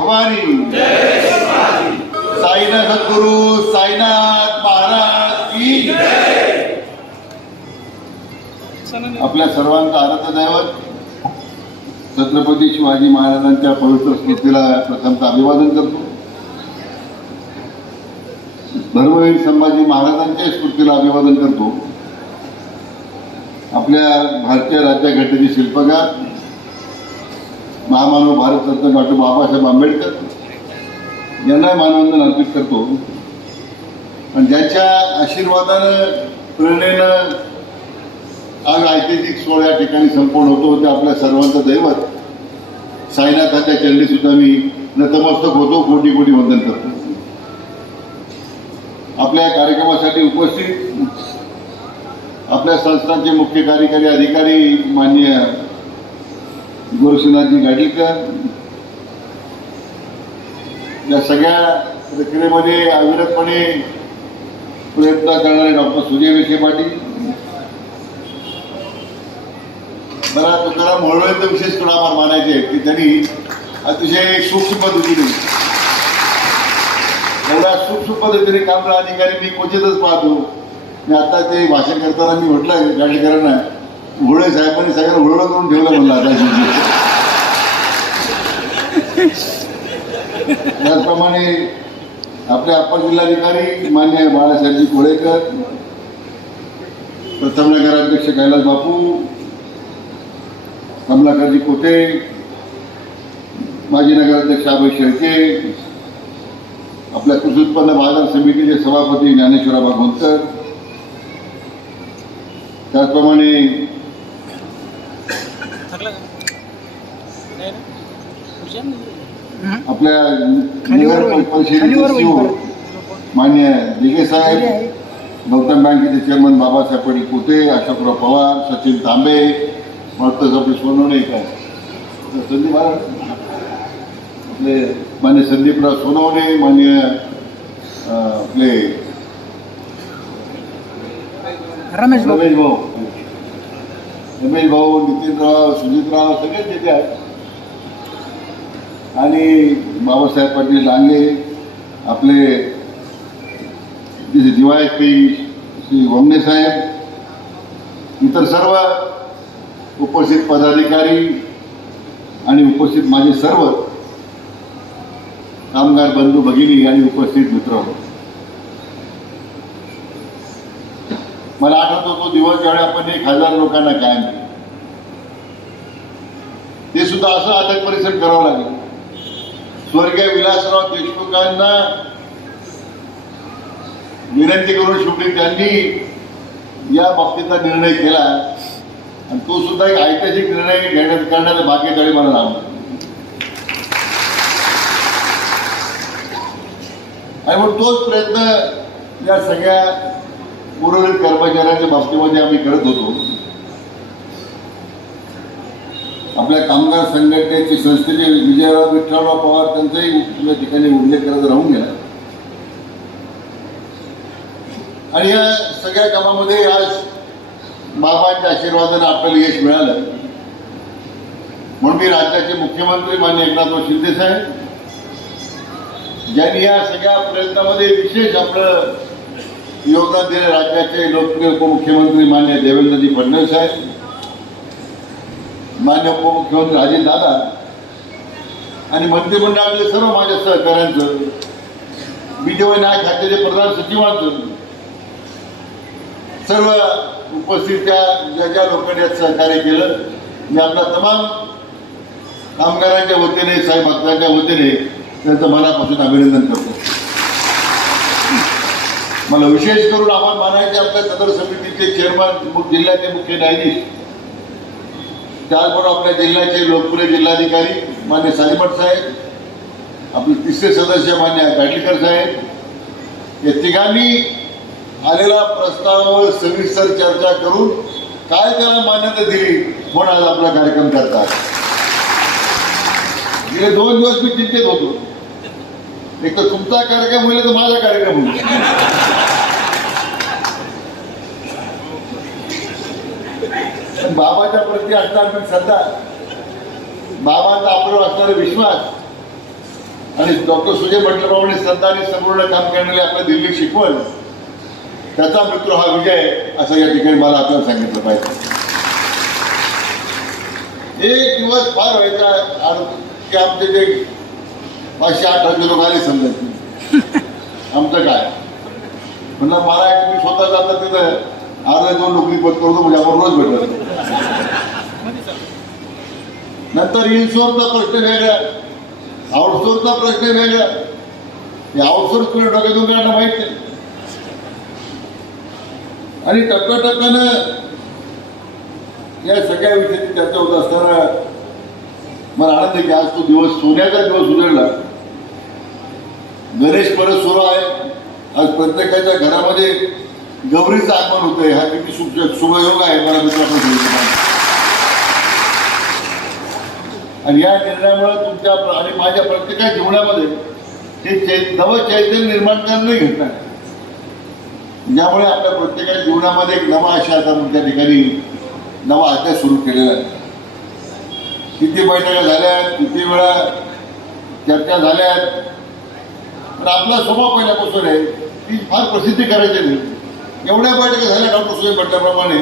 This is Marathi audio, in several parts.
भवानी, साईनाथ सद्गुरु साईनाथ महाराज की. आपल्या सर्वांचं आराध्य दैवत छत्रपती शिवाजी महाराजांच्या पवित्र स्मृतीला प्रथमतः अभिवादन करतो. धर्मवीर संभाजी महाराजांच्या स्मृतीला अभिवादन करतो. आपल्या भारतीय राज्यघटनेचे शिल्पकार महामानव भारतरत्न डॉक्टर बाबासाहेब आंबेडकर यांना मानवंदन अर्पित करतो. आणि ज्यांच्या आशीर्वादानं प्रेरणेनं आज ऐतिहासिक सोहळा या ठिकाणी संपन्न होतो ते आपल्या सर्वांचं दैवत साईनाथाच्या चरणी सुद्धा मी नतमस्तक होतो, कोटी कोटी वंदन करतो. आपल्या कार्यक्रमासाठी उपस्थित आपल्या संस्थांचे मुख्य कार्यकारी अधिकारी माननीय गोरक्षनाथजी गाडीकर, या सगळ्या प्रक्रियेमध्ये अविरतपणे प्रयत्न करणारे डॉक्टर सुजय विखे पाटील, मला तुकाराम मोहोळवेंचा विशेष करून आभार मानायचे की त्यांनी अतिशय सूक्ष्म पद्धतीने एवढ्या सूक्ष्म पद्धतीने काम करणारे अधिकारी मी क्वचितच पाहतो. मी आता ते भाषण करताना मी म्हटलं गाडीकरांना, घोळे साहेबांनी सगळ्यांना घोळं करून ठेवलं म्हणलं आता. त्याचप्रमाणे आपले अप्पर जिल्हाधिकारी मान्य बाळासाहेबजी कोळेकर, प्रथम नगराध्यक्ष कैलास बापू, कमलाकरजी कोटे, माजी नगराध्यक्ष अभय शेळके, आपल्या कृषी उत्पन्न बाजार समितीचे सभापती ज्ञानेश्वरा भागवंतर, त्याचप्रमाणे आपल्या नगर परिषदेचे मान्य दिघे साहेब, गौतम बँकेचे चेअरमन बाबासाहेब पडी कोते, अशोकराव पवार, सचिन तांबे, मार्तज आपले सोनवणे, काय संदीप आपले मान्य संदीपराव सोनवणे, मान्य आपले रमेश भाऊ, नितीनराव, सुजितराव सगळेच तिथे आहेत. आणि बाबासाहेब पाटील लांगे, आपले DYSP श्री वमने साहेब, इतर सर्व उपस्थित पदाधिकारी आणि उपस्थित माझे सर्व कामगार बंधू भगिनी आणि उपस्थित मित्र, मला आठवतो तो दिवस ज्यावेळी आपण 1000 लोकांना कायम केलं, ते सुद्धा असं अथक परिश्रम करावं लागेल. स्वर्गीय विलासराव देशमुखांना विनंती करून शेवटी त्यांनी या बाबतीचा निर्णय केला आणि तो सुद्धा एक ऐतिहासिक निर्णय करण्याचं भाग्य त्यावेळी मला लाभलं. आणि मग तोच प्रयत्न या सगळ्या उर्वरित कर्मचाऱ्यांच्या बाबतीमध्ये आम्ही करत होतो. आपल्या कामगार संघटनेचे संस्थेचे विजयराव विठ्ठलराव पवार त्यांचाही या ठिकाणी उल्लेख करत राहून गेला. आणि या सगळ्या कामामध्ये आज बाबांच्या आशीर्वादाने आपल्याला यश मिळालं. म्हणून मी राज्याचे मुख्यमंत्री माननीय एकनाथराव शिंदे साहेब, ज्यांनी या सगळ्या प्रयत्नामध्ये विशेष आपलं योगदान दिले, राज्याचे लोकप्रिय उपमुख्यमंत्री माननीय देवेंद्रजी फडणवीस साहेब, मान्य उपमुख्यमंत्री अजितदादा आणि मंत्रिमंडळातले सर्व माझ्या सहकाऱ्यांचं, BDO न्याय खात्याचे प्रधान सचिवांचं, सर्व उपस्थित ज्या ज्या लोकांनी यात सहकार्य केलं, मी आपल्या तमाम कामगारांच्या वतीने, साहेब भक्तांच्या वतीने त्यांचं मनापासून अभिनंदन करतो. मला विशेष करून आभार मानायचे आपल्या सदर समितीचे चेअरमन, जिल्ह्याचे मुख्य न्यायाधीश, त्याचबरोबर आपल्या जिल्ह्याचे लोकप्रिय जिल्हाधिकारी मान्य सालीमठ साहेब, आपले तिसरे सदस्य मान्य गाडीकर साहेब, या तिघांनी आलेल्या प्रस्तावावर सविस्तर चर्चा करून काय त्याला मान्यता दिली म्हणून आज आपला कार्यक्रम करतात. गेले 2 दिवस मी चिंतित होतो, एक तर तुमचा कार्यक्रम होईल तर माझा कार्यक्रम होईल. बाबाच्या प्रती असणारी श्रद्धा, बाबांचा आपल्यावर असणारा विश्वास आणि डॉक्टर सुजय म्हटल्याप्रमाणे श्रद्धा आणि संपूर्ण काम करणारे आपल्या दिल्ली शिकवण त्याचा मित्र हा विजय असं या ठिकाणी मला आपल्याला सांगितलं पाहिजे. एक दिवस फार व्हायचा की आमचे जे 500-800 लोक आले समजायचे आमचं काय म्हणलं मला मी स्वतः जाता तिथं अर्धा 2 नोकरी पद करतो म्हणजे आपण रोज भेटतो. नंतर इनसोर्सचा प्रश्न वेगळा, आउटसोर्सचा प्रश्न वेगळा. हे आउटसोर्स कोणी डोक्यातून काढणं माहित नाही. आणि टप्प्याटप्प्यानं या सगळ्या विषयाची चर्चा होत असताना मला आनंद आहे की आज तो दिवस सोन्याचा दिवस उजळला. गणेश परत सुरू आहे. आज प्रत्येकाच्या घरामध्ये गौरीचं आगमन होतंय. हा किती शुभयोग आहे मला मित्रांनो. आणि या निर्णयामुळे तुमच्या आणि माझ्या प्रत्येकाच्या जीवनामध्ये हे नवं चैतन्य निर्माण करणं घटना आहे, ज्यामुळे आपल्या प्रत्येकाच्या जीवनामध्ये एक नवा आशा आता त्या ठिकाणी नवा अध्याय सुरू केलेला आहे. किती बैठका झाल्यात, किती वेळा चर्चा झाल्यात, पण आपला स्वभाव पहिल्यापासून आहे ती फार प्रसिद्धी करायची नाही. एवढ्या बैठका झाल्या डॉक्टर सुजय म्हटल्याप्रमाणे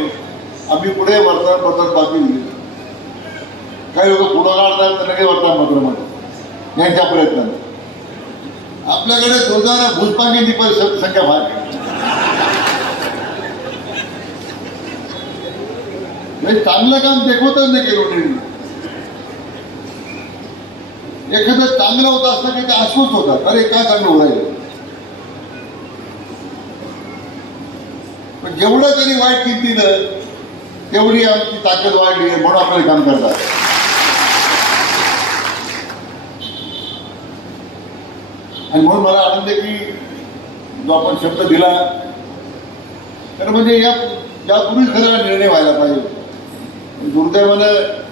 आम्ही पुढे वर्तमानपत्रात बातमी दिली. काही लोक पुढं काढतात त्यांना काही वर्तमानपत्रामध्ये यांच्या प्रयत्नाने. आपल्याकडे दुर्गाना भूजपांगी संख्या फार म्हणजे चांगलं काम देखवतच नाही केलं. एखादं चांगलं होतं असतं की ते आश्वस्त होतात, अरे काय चांगलं होईल. पण जेवढं तरी वाईट किमतीनं तेवढी आमची ताकद वाढली म्हणून आपलं काम करतात. आणि म्हणून मला आनंद आहे की जो आपण शब्द दिला तर म्हणजे यापूर्वीच खरा निर्णय व्हायला पाहिजे. दुर्दैवानं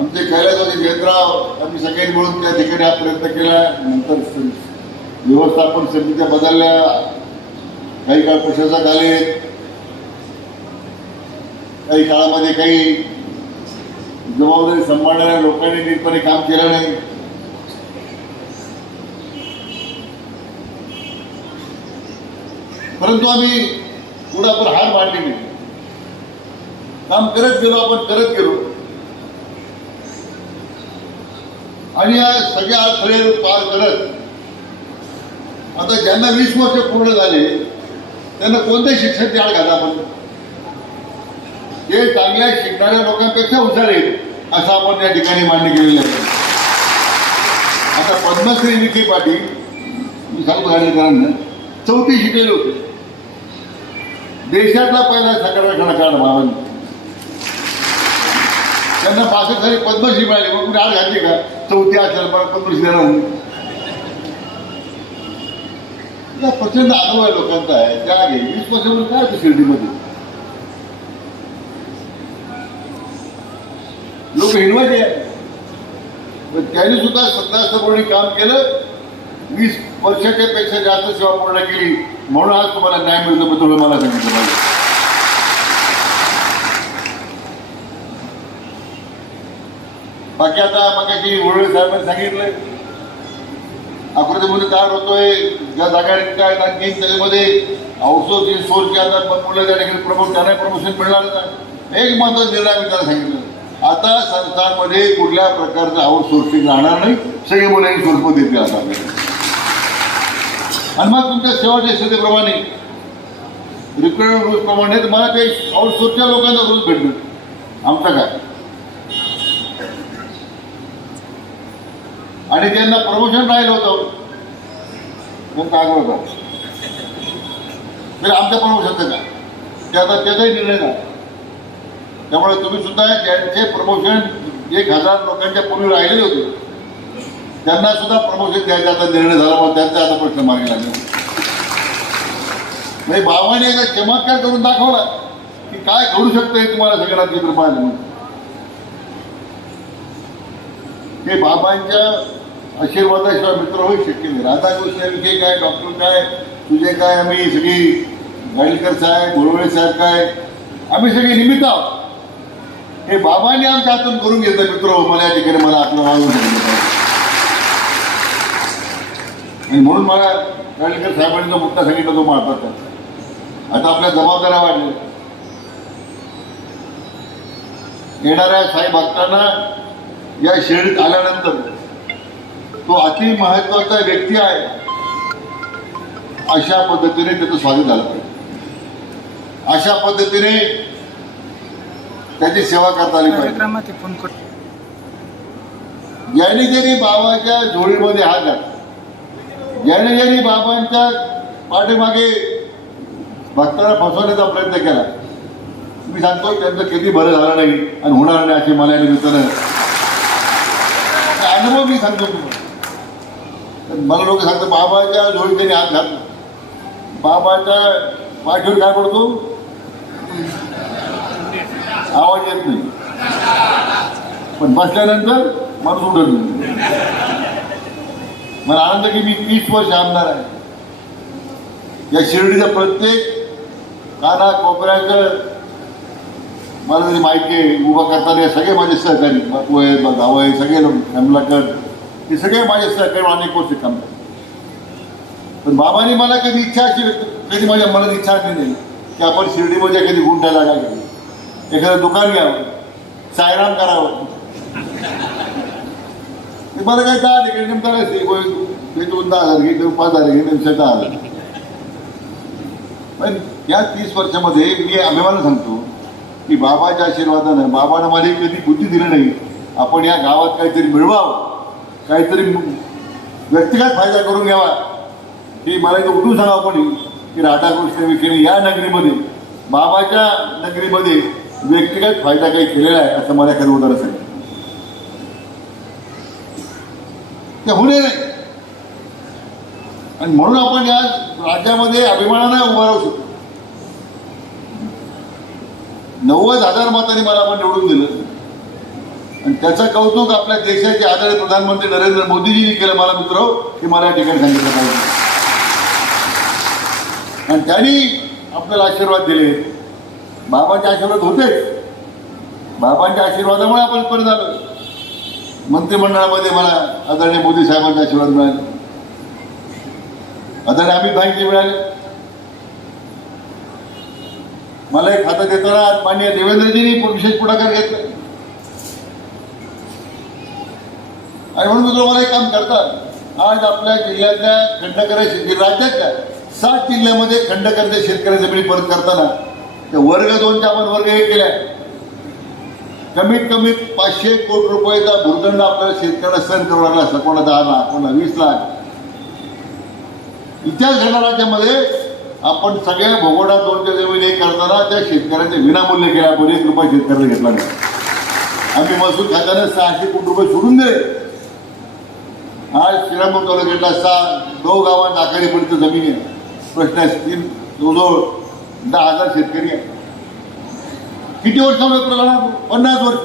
आमचे कैलासवासी जयंतराव आम्ही सगळ्यांनी मिळून त्या ठिकाणी हा प्रयत्न केला. नंतर व्यवस्थापन समित्या बदलल्या, काही काळ प्रशासक आले, काही काळामध्ये काही जबाबदारी सांभाळणाऱ्या लोकांनी नीटपणे काम केलं नाही. परंतु आम्ही पुढापर हार मांडली नाही. काम करत गेलो, आपण करत गेलो आणि या सगळ्या अडथळे पार करत आता ज्यांना 20 वर्ष पूर्ण झाले त्यांना कोणत्याही शिक्षण द्यायला घाला. आपण जे चांगल्या शिकणाऱ्या लोकांपेक्षा हुशार आहेत असं आपण त्या ठिकाणी मान्य केलेलं आहे. आता पद्मश्री विखे पाटील मी सांगतो गाडीकरांना 4थी शिकलेले होते. देशातला पहिला सकराखणा काढ भावांनी त्यांना 62 साली पद्मश्री मिळाली. मग कुठे आड घातली का 4थी असेल पण पद्मश्री देणार नाही. प्रचंड अनुभव आहे लोकांचा आहे. त्या 20 वर्षापूर्वी काय होतं शिर्डीमध्ये लोक हिंडवायचे. त्यांनी सुद्धा 17 वर्षापूर्वी काम केलं. 20 वर्षाच्या पेक्षा जास्त सेवा पूर्ण केली म्हणून आज तुम्हाला न्याय मिळतो. मी थोडं मला सांगितलं पाहिजे. बाकी आता मगाशी वडवळे साहेबांनी सांगितलंय आकृतीमध्ये तयार होतोय ज्या जागा काय आणखी त्याच्यामध्ये आउटसोर्सिंग सोर्सचे आता मुलं त्या ठिकाणी त्यांना प्रमोशन मिळणार नाही. एक महत्त्वाचा निर्णय मी त्याला सांगितलं, आता संस्थांमध्ये कुठल्या प्रकारचं आउटसोर्सिंग राहणार नाही. सगळे मुलं इनसोर्समध्ये येतील आता. आणि मग तुमच्या सेवाच्या स्थितीप्रमाणे रिक्रुटमेंट रूल्स प्रमाणे मला ते आउटसोर्सच्या लोकांचा रूल्स भेटलं. आमचं काय आणि ज्यांना प्रमोशन राहिलं होतं त्यांचा आग्रह होता तर आमच्या प्रमोशनचं काय ते आता त्याचाही निर्णय झाला. त्यामुळे तुम्ही सुद्धा ज्यांचे प्रमोशन 1000 लोकांच्या पूर्वी राहिलेले होते त्यांना सुद्धा प्रमोशन द्यायचा आता निर्णय झाला. मग त्यांचा आता प्रश्न मागे लागला. म्हणजे बाबाने एकदा चमत्कार करून दाखवला की काय घडू शकतं हे तुम्हाला सगळ्यांना चित्र पाहिलं. हे बाबांच्या आशीर्वादाशिवाय मित्र होऊ शक्य नाही. राधाकृष्ण विखे काय, डॉक्टर काय, तुझे काय, आम्ही सगळी गाडीकर साहेब, बोरवळे साहेब काय, आम्ही सगळे निमित्त आहोत. हे बाबांनी आमच्या हातून करून घेतलं मित्र. मला या ठिकाणी मला आपलं वागून सांगितलं. आणि म्हणून मला काळेकर साहेबांनी जो मुद्दा सांगितला तो महत्वाचा. आता आपल्या जबाबदाऱ्या वाढल्या. येणाऱ्या साई भक्तांना या शिर्डीत आल्यानंतर तो अति महत्वाचा व्यक्ती आहे अशा पद्धतीने त्याचं स्वागत झालं पाहिजे. अशा पद्धतीने त्याची सेवा करता आली पाहिजे. ज्याने ज्यांनी बाबाच्या झोळीमध्ये हात घातला, ज्याने ज्यांनी बाबांच्या पाठीमागे भक्तांना फसवण्याचा प्रयत्न केला, मी सांगतो त्यांचं किती बरं झालं नाही आणि होणार नाही असे मला निमित्तानं अनुभव मी सांगतो तुम्हाला. मला लोक सांगतात बाबाच्या झोळीत त्यांनी हात घातला, बाबाच्या पाठीवर काय पडतो, आवाज येत नाही, पण बसल्यानंतर माणूस उठत नाही. मला आनंद की मी 30 वर्ष आमदार आहे. या शिर्डीचं प्रत्येक काना कोपऱ्याचं मला तरी माहिती आहे. उभा करताना सगळे माझे सहकारी, बापू आहेत, भाऊ आहे, सगळे लोक अमलाकर, हे सगळे माझे सहकारी अनेक गोष्टी काम करतात. पण बाबांनी मला कधी इच्छा अशी कधी माझ्या मनात इच्छा आणली नाही की आपण शिर्डीमध्ये कधी गुंठायला लागायला, एखादं दुकान घ्यावं, सायराम करावं. मला काय 10 ठिकाणी करायचं, 10,000 घे, 5,000 घे, 7,000. पण या 30 वर्षामध्ये मी अभिमानानं सांगतो की बाबाच्या आशीर्वादानं, बाबानं मला कधी बुद्धी दिली नाही आपण या गावात काहीतरी मिळवावं, काहीतरी व्यक्तिगत फायदा करून घ्यावा. हे मला इथं उठून सांगावं कोणी की राधाकृष्ण विखेने या नगरीमध्ये, बाबाच्या नगरीमध्ये व्यक्तिगत फायदा काही केलेला आहे असं मला एखादं उदाहरण सांगितलं. ते होणे नाही. आणि म्हणून आपण या राज्यामध्ये अभिमानाने उभा राहू शकतो. 90,000 मतांनी मला आपण निवडून दिलं आणि त्याचं कौतुक आपल्या देशाचे आदरणीय प्रधानमंत्री नरेंद्र मोदीजींनी केलं. मला मित्र की मला या ठिकाणी सांगितलं पाहिजे. आणि त्यांनी आपल्याला आशीर्वाद दिले. बाबांचे आशीर्वाद होतेच. बाबांच्या आशीर्वादामुळे आपण इथपर्यंत झालो. मंत्रिमंडळामध्ये मला आदरणीय मोदी साहेबांचे आशीर्वाद मिळाले, आदरणीय अमित भाईंचे मिळाले. मला एक खातं देताना माननीय देवेंद्रजींनी विशेष पुढाकार घेतला. आणि म्हणून मित्र मला एक काम करतात. आज आपल्या जिल्ह्यातल्या खंडकऱ्या, राज्यातल्या 7 जिल्ह्यामध्ये खंडकऱ्याच्या शेतकऱ्या जमिनी परत करताना त्या वर्ग 2च्या आपण वर्ग 1 केल्या. कमीत कमी 500 कोटी रुपयाचा भूर्दंड आपल्याला शेतकऱ्यांना सहन करावा लागला असता. कोणा 10 लाख, कोणा 20 लाख. इतिहास घडला राज्यामध्ये. आपण सगळ्या भोगोडा 2च्या जमिनी करताना त्या शेतकऱ्यांचे विनामूल्य केल्या. आपण 1 रुपया शेतकऱ्याला घेतला नाही. आम्ही महसूल खात्याने 600 कोटी रुपये सोडून दिले. आज श्रीरामपूर तालुक्यातला 2 गावांत आखाडी पडीचं जमीन आहे. प्रश्न आहे, जवळजवळ 10,000 शेतकरी आहे. किती वर्ष लागणार? 50 वर्ष.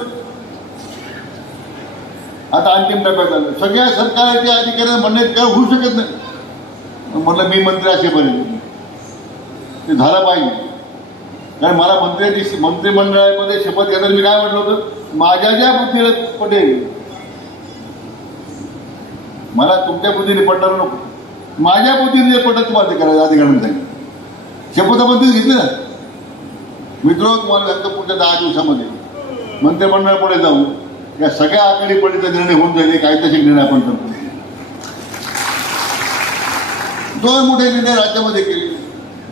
आता अंतिम टप्प्यात आलं. सगळ्या सरकारच्या अधिकाऱ्यांना म्हणण्यात काय होऊ शकत नाही. म्हटलं मी मंत्री असेपर्यंत ते झालं पाहिजे. कारण मला मंत्रिमंडळामध्ये शपथ घेताना मी काय म्हटलं होतं, माझ्या ज्या बुद्धीला पटेल, मला तुमच्या बुद्धीने पडणार नको, माझ्या बुद्धीने जे पटत तुम्हाला ते करायचं अधिकाऱ्यांनी सांगितलं. शपथाबद्दल घेतली ना मित्र. तुम्हाला सांगतो पुढच्या 10 दिवसामध्ये मंत्रिमंडळापुढे जाऊन या सगळ्या आखाडी पडीचा निर्णय होऊन जाईल. कायदेशीर निर्णय आपण करतो. 2 मोठे निर्णय राज्यामध्ये केले.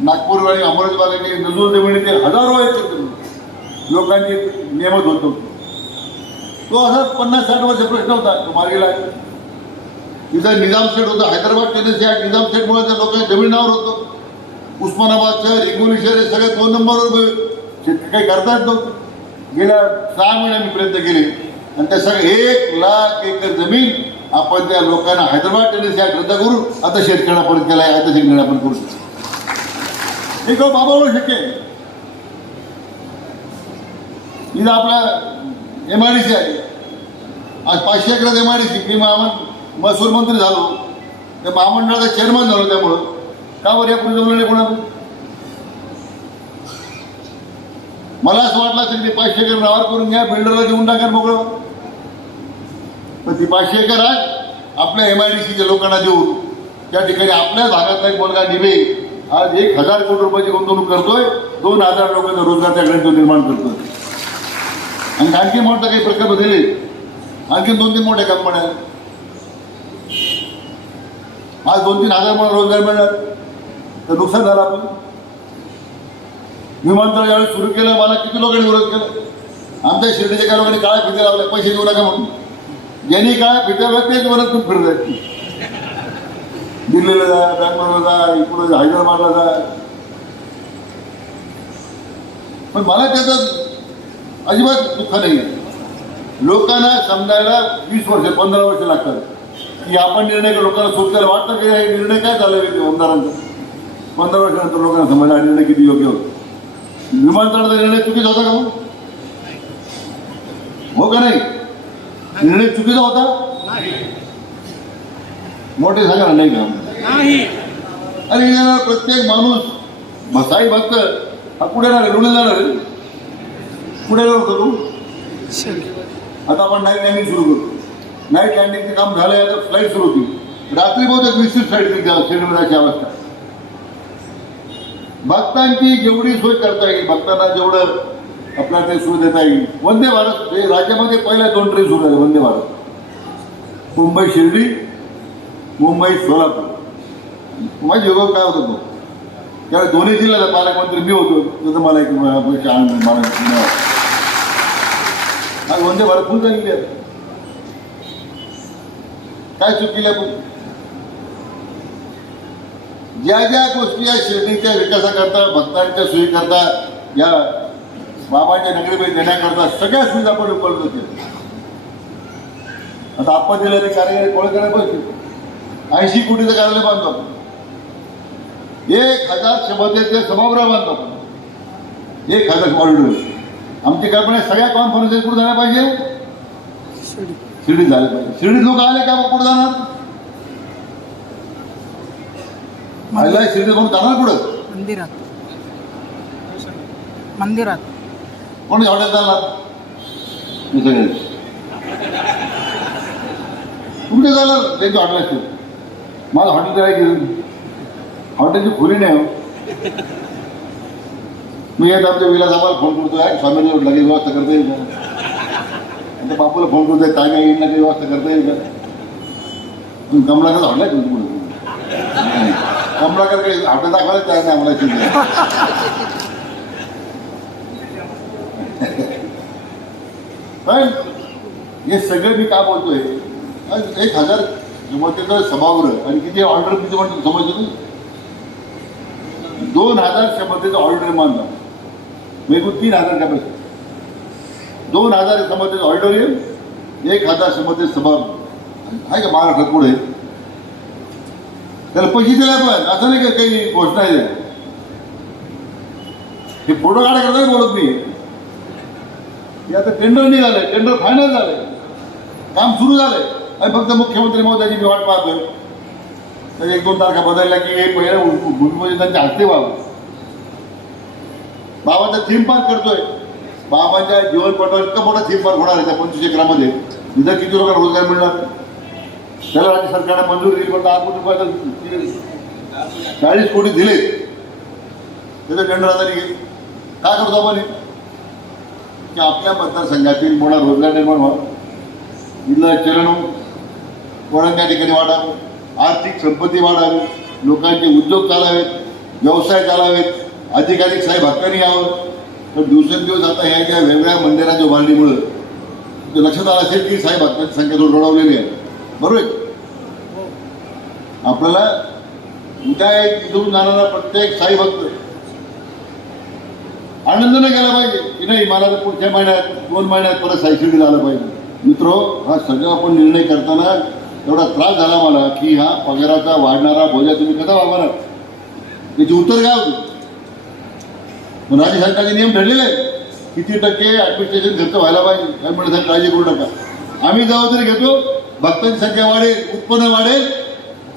नागपूर आणि अमरावती नजूर जमिनीचे हजारो एकर लोकांची नियमित होतो. तो असा 50-60 वर्ष प्रश्न होता. तो मार्गेला तिथं निजाम सेट होतं. हैदराबाद टेनेसी ॲक्ट निजाम सेटमुळे त्या लोकांच्या जमिनीवर होतं. उस्मानाबाद शहर, हिंगोली शहर हे सगळे 2 नंबरवर काही करता येत नव्हतं. गेल्या 6 महिन्या मी प्रयत्न केले आणि त्या सगळ्या 1 लाख एकर जमीन आपण त्या लोकांना हैदराबाद टेनेसी ॲक्ट रद्द करून आता शेतकऱ्यांना परत केला आहे. आता निर्णय आपण करू शकतो. हे केवळ बाबावर शक्य आहे. इथं आपला MIDC आहे. आज 500 एकरात MIDC. मी महसूल मंत्री झालो, त्या महामंडळाचा चेअरमन झालो. त्यामुळं का बरं या पुढे जमलं नाही कोणाला? मला असं वाटलं असेल की 500 एकर नावावर करून घ्या, बिल्डरला देऊन टाका मोकळं. पण ती 500 एकर आज आपल्या MIDCच्या लोकांना देऊन त्या ठिकाणी आपल्या भागातला एक मुलगा निबे आज 1,000 कोटी रुपयाची गुंतवणूक करतोय, 2,000 लोकांचा रोजगार त्या ठिकाणी तो निर्माण करतोय. आणि आणखी मोठा काही प्रकल्प दिले, आणखी 2-3 मोठ्या कंपन्या. आज 2-3 हजार मला रोजगार मिळणार, तर नुकसान झालं आपण. विमानतळ ज्यावेळी सुरू केलं मला किती लोकांनी विरोध केला. आमच्या शिर्डीच्या काही लोकांनी काळ्या फिते लावल्या, पैसे देऊ नका म्हणून. ज्यांनी काळ्या फित्या लावल्या तेच म्हणत तुम्ही फिरत. दिल्लीला जा, बँगलोरला जा, इकडं हैदराबादला जा. पण मला त्याचं अजिबात दुःख नाही आहे. लोकांना समजायला 20 वर्ष 15 वर्ष लागतात की आपण निर्णय लोकांना सोचायला वाटतं की हे निर्णय काय झाला आमदारांचा. 15 वर्षानंतर लोकांना समजला हा निर्णय किती योग्य होता. विमानतळाचा निर्णय चुकीचा होता का? हो का नाही? निर्णय चुकीचा होता? मोठे सांगा नाही का? अरे प्रत्येक माणूस साई भक्त हा पुढे जाणार, रुढे जाणार, पुढे जाणार तू. आता आपण नाईट लँडिंग सुरू करू. नाईट लँडिंगचं काम झालंय, आता फ्लाईट सुरू होती. रात्री बहुतेक 20 फ्लाईट श्रीनगराची अवस्था. भक्तांची जेवढी सोय करता येईल, भक्तांना जेवढं आपल्याला ते सोय देता येईल. वंदे भारत हे राज्यामध्ये पहिल्या 2 ट्रेन सुरू झाले वंदे भारत. मुंबई शिर्डी, मुंबई सोलापूर. माझी योग काय होतं तो त्यावेळी दोन्ही जिल्ह्याला पालकमंत्री मी होतो, त्याचं मला एक आज वंदे भारत फुल झालेली आहे. काय चूक केली आपण? ज्या ज्या गोष्टी या शिर्डीच्या विकासाकरता, भक्तांच्या सोयीकरता, या बाबाच्या नगरीमध्ये देण्याकरता सगळ्या सुविधा आपण उपलब्ध केल्या. आता आपण दिलं ते कार्यालय कोण करायला पाहिजे. 80 कोटीचं कार्यालय बांधतो आपण. 1,000 क्षमतेचे सभागृह बांधतो आपण. 1,000 ऑडिटोरियम. आमची कल्पना सगळ्या कॉन्फरन्सेस कुठे जायला पाहिजे? शिर्डीत झाले पाहिजे. शिर्डीत लोक आले का कुठं जाणार? महिला शिर्डीत म्हणून जाणार कुठं? मंदिरात. मंदिरात कोणी हॉटेल जाणार? कुठे जाणार? त्यांची हॉटेल असते. माझं हॉटेल जायचं, हॉटेलची खोली नाही हो. मी येत आमच्या विलासाहेबाला फोन करतोय, स्वामींनी लगेच व्यवस्था करता येईल का? आता बापूला फोन करतोय, काय काय येईल ना काही व्यवस्था करता येईल का? तुम्ही कमलाकर हॉटेल तुमची पुढे कमलाकर काही हॉटेल दाखवायला तयार नाही आम्हाला शिकले. पण हे सगळं मी का बोलतोय? 1,000 क्षमतेचं सभागृह आणि किती ऑर्डर किती म्हणतो समजतो? 2,000 क्षमतेचं ऑडिटोरियम बांधला. एकूण 3,000 कॅपॅसिटी. 2,000 क्षमतेचं ऑडिटोरियम, 1,000 क्षमतेचं सभागृह आहे का महाराष्ट्रात पुढे? त्याला पैसे दिले पण असं नाही का काही घोषणा आहे. हे फोटो काढायला बोलत नाही. हे आता टेंडर निघालंय, टेंडर फायनल झालंय, काम सुरू झालंय आणि फक्त मुख्यमंत्री महोदयाची मी वाट पाहतोय. तर 1-2 तारखा बदलल्या की हे पहिलं भूमिपूजनाच्या हस्ते व्हावं. बाबाचा थीम पार्क करतोय. बाबाच्या जीवनपटावर इतका मोठा थीम पार्क होणार आहे त्या 25 एकरामध्ये. तिथं किती लोकांना रोजगार मिळणार? त्याला राज्य सरकारने मंजुरी दिली, पण 10 कोटी रुपये 40 कोटी दिले. त्याचं टेंडर आता निघेल. काय करतो आपण? की आपल्या मतदारसंघातील मोठा रोजगार निर्माण व्हावा, इथलं चलन वळण त्या ठिकाणी वाढावं, आर्थिक संपत्ती वाढावी, लोकांचे उद्योग चालावेत, व्यवसाय चालावेत, अधिकाधिक साहेब हक्कानी यावं. तर दिवसेंदिवस आता ह्या ज्या वेगवेगळ्या मंदिराच्या उभारणीमुळं लक्षात आलं असेल की साहेब हक्कांची संख्या थोडी रोडावलेली आहे. बरोबर आहे? आपल्याला उद्या इथून जाणारा प्रत्येक साई भक्त आनंदाने गेला पाहिजे की नाही, मला तर पुढच्या महिन्यात 2 महिन्यात परत सायशिडी झालं पाहिजे. मित्रो, हा सगळा आपण निर्णय करताना एवढा त्रास झाला मला की हा पगाराचा वाढणारा बोजा तुम्ही कसा वागणार, त्याची उत्तर काय होती? राज्य सरकारचे नियम ठरलेले आहेत. किती टक्के ॲडमिनिस्ट्रेशन खर्च व्हायला पाहिजे. काय म्हणत काळजी करू नका, आम्ही जबाबदारी घेतो. भक्तांची संख्या वाढेल, उत्पन्न वाढेल,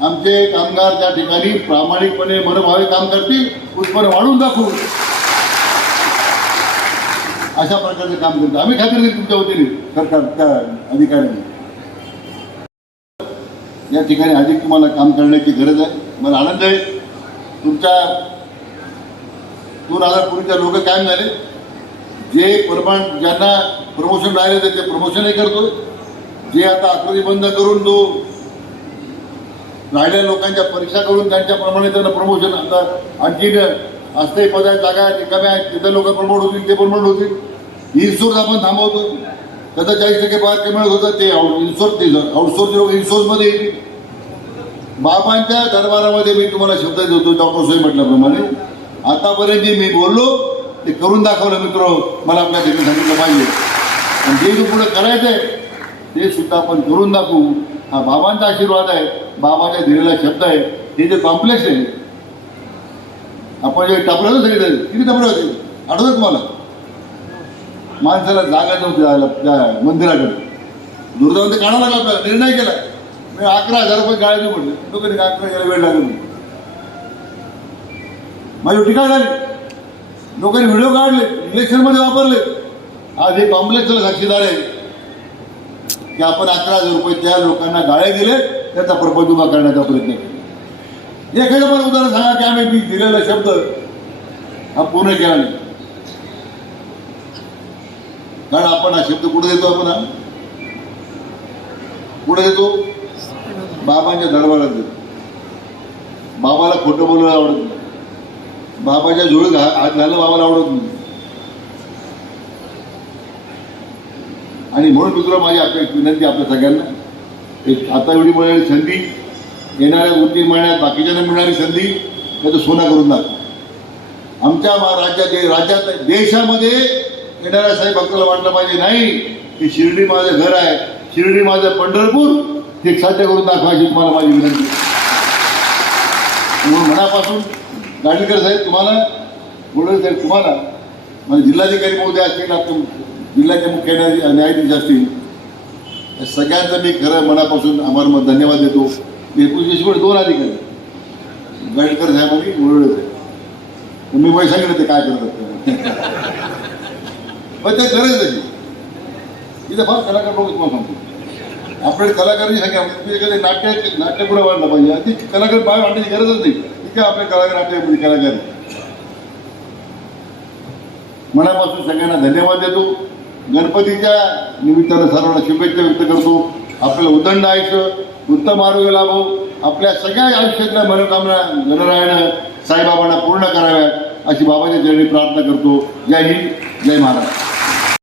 आमचे कामगार त्या ठिकाणी प्रामाणिकपणे मनोभावे काम करतील, उत्पन्न वाढून दाखवू. अशा प्रकारचं काम करतो आम्ही. खात्री देईल तुमच्या वतीने सरकार त्या अधिकाऱ्यांनी. या ठिकाणी अधिक तुम्हाला काम करण्याची गरज आहे. मला आनंद आहे तुमच्या 2000 पूर्वीच्या लोक कायम झाले, जे ज्यांना प्रमोशन राहिले होते ते प्रमोशनही करतोय, जे आता आकृती बंद करून तो राहिलेल्या लोकांच्या परीक्षा करून त्यांच्याप्रमाणे त्यांना प्रमोशन आता आणखी अस्थायी पदाच्या जागा आहेत कमी आहेत तिथे लोक प्रमोट होतील, ते प्रमोट होतील. इन्सोर्स आपण थांबवतो, त्याचा 40% पगार कमी मिळत होता ते आउटसोर्स लोक इन्सोर्समध्ये येतील. बाबांच्या दरबारामध्ये मी तुम्हाला शब्द देतो, डॉक्टर साहेब म्हटल्याप्रमाणे आतापर्यंत जे मी बोललो ते करून दाखवलं मित्र, मला आपल्या घरी सांगितलं पाहिजे. आणि जे जो पुढे करायचं आहे ते सुद्धा आपण करून दाखवू. हा बाबांचा आशीर्वाद आहे, बाबाच्या दिलेला शब्द आहे. हे जे कॉम्प्लेक्स आहे आपण जे टपलं होतं सगळे किती टपले होते आठवतं तुम्हाला? माणसाला जागा नव्हती जायला त्या मंदिराकडे, दुर्दैवाने काढावं लागला आपल्याला, निर्णय केला. मी 11,000 रुपये गाळ्याने म्हटले, लोकांनी 11,000 वेळ लागेल, माझी टीका झाली, लोकांनी व्हिडिओ काढले, इलेक्शनमध्ये वापरले. आज हे कॉम्प्लेक्सला साक्षीदार आहे की आपण 11,000 रुपये त्या लोकांना गाळे दिले, त्याचा प्रपंच उभा करण्याचा प्रयत्न केला. एखादं पण उदाहरण सांगा की आम्ही दिलेला शब्द हा पूर्ण केला नाही. कारण आपण हा शब्द कुठे देतो, आपण हा कुठे देतो? बाबांच्या दरबारात देतो. बाबाला खोटं बोलायला आवडत नाही, बाबाच्या जोडीत हात घालणं बाबाला आवडत नाही. आणि म्हणून मित्र माझी आपल्या विनंती आपल्या सगळ्यांना, एक आता एवढी मिळाली संधी, येणाऱ्या 2-3 महिन्यात बाकीच्यांना मिळणारी संधी त्याचं सोनं करून दाखव. आमच्या राज्यात देशामध्ये येणाऱ्या साहेब भक्ताला वाटलं पाहिजे नाही की शिर्डी माझं घर आहे, शिर्डी माझं पंढरपूर, हे साध्य करून दाखवायची तुम्हाला माझी विनंती. म्हणून मनापासून गाडीकर साहेब तुम्हाला, गोडे साहेब तुम्हाला, माझे जिल्हाधिकारी महोदय असतील, आपल्या जिल्ह्याचे मुख्य न्यायाधीश असतील, या सगळ्यांचं मी खरं मनापासून आम्हाला धन्यवाद देतो. 2 अधिकारी गाडीकर साहेब आणि गोडे साहेब, मी वय सांगितलं ते काय करतात पण ते गरज तशी. इथं फार कलाकार लोक तुम्हाला सांगतो, आपल्याकडे कलाकारांची संख्या नाट्य पुढे वाढलं पाहिजे. ती कलाकार बाहेर वाढण्याची गरजच नाही. ठीक आहे, आपल्या नाट्यामध्ये कलाकार मनापासून सगळ्यांना धन्यवाद देतो. गणपतीच्या निमित्तानं सर्वांना शुभेच्छा व्यक्त करतो. आपल्याला उदंड आयुष्य, उत्तम आरोग्य लाभो, आपल्या सगळ्या आयुष्यातल्या मनोकामना गणरायानं साईबाबांना पूर्ण कराव्या अशी बाबाच्या चरणी प्रार्थना करतो. जय हिंद, जय महाराष्ट्र.